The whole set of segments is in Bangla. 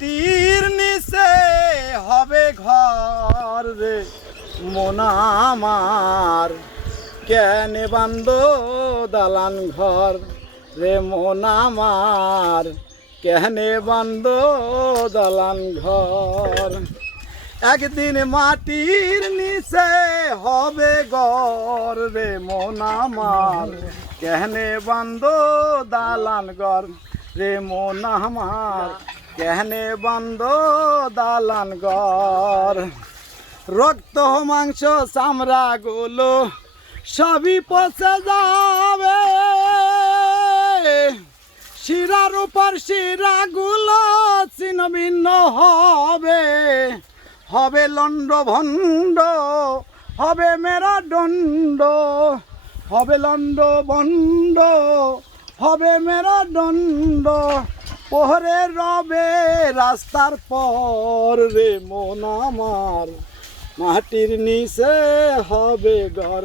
মাটির নিচে হবে ঘর রে, মোনা আমার। কেন বান্দ দালান ঘর রে, মোনা আমার? কেনে বান্দ দালান ঘর? একদিন মাটির নিচে হবে ঘর রে, মন আমার। কেহনে বান্দ দালান ঘর রে, মন আমার? কেহনে বান্দ দালান রক্ত, মাংস চামড়া গুলো সবই পচে যাবে। শিরার উপর শিরা গুলো ছিন্ন হবে। হবে লন্ড ভণ্ড, হবে মেরা দণ্ড। হবে লন্ড বন্ড হবে মেরা পোহরে রবে রাস্তার পর রে মন আমার। মাটির নিচে হবে ঘর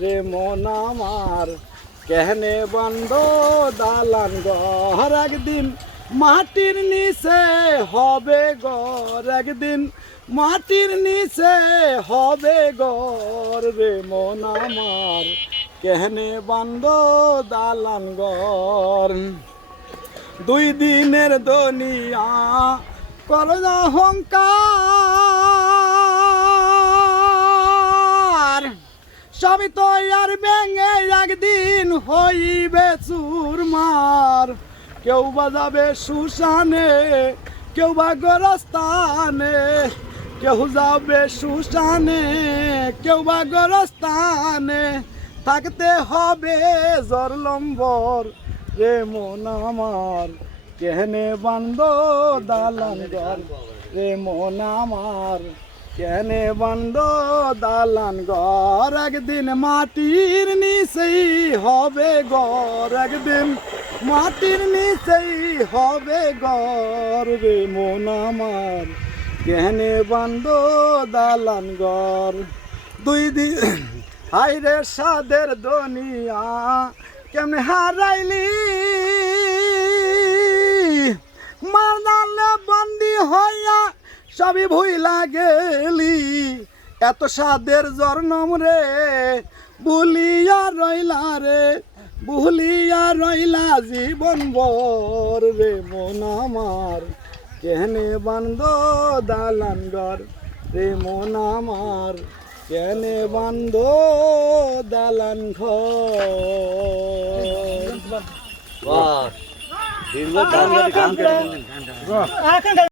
রে মন আমার। কেহনে বন্ধ দালান ঘর একদিন? মাটির নিচে হবে ঘর একদিন? মাটির নিচে হবে ঘর রে মন আমার। কেহনে বন্ধ দালান ঘর? দুই দিনের দুনিয়া করল অহংকার। সবই তো আর ভেঙে একদিন হইবে চুরমার। কেউ বা যাবে সুশানে, কেউ বা গরস্থানে, কেউ যাবে সুশানে, কেউ বা গরস্থানে। থাকতে হবে জর লম্বর রে মন আমার কেহনে বান্দ দালান ঘর? রে মন আমার, কেনে বান্দ দালান ঘর? একদিন মাটির নিচেই হবে ঘর। একদিন মাটির নিচেই হবে ঘর। রে মন আমার কেহনে বান্দ দালান ঘর? দুই দিন হাইরে সাদের দুনিয়া কেমনে হারাইলি? মারদালে বন্দি হইয়া সবই ভুইলা গেলি। এত সাদের জর্নম রে বুলিয়া রইলা রে বুলিয়া রইলা জীবন বর রে মন আমার। কেহনে বান্দ দালান রে মন আমার। কেনে বান্ধ দালান ঘর?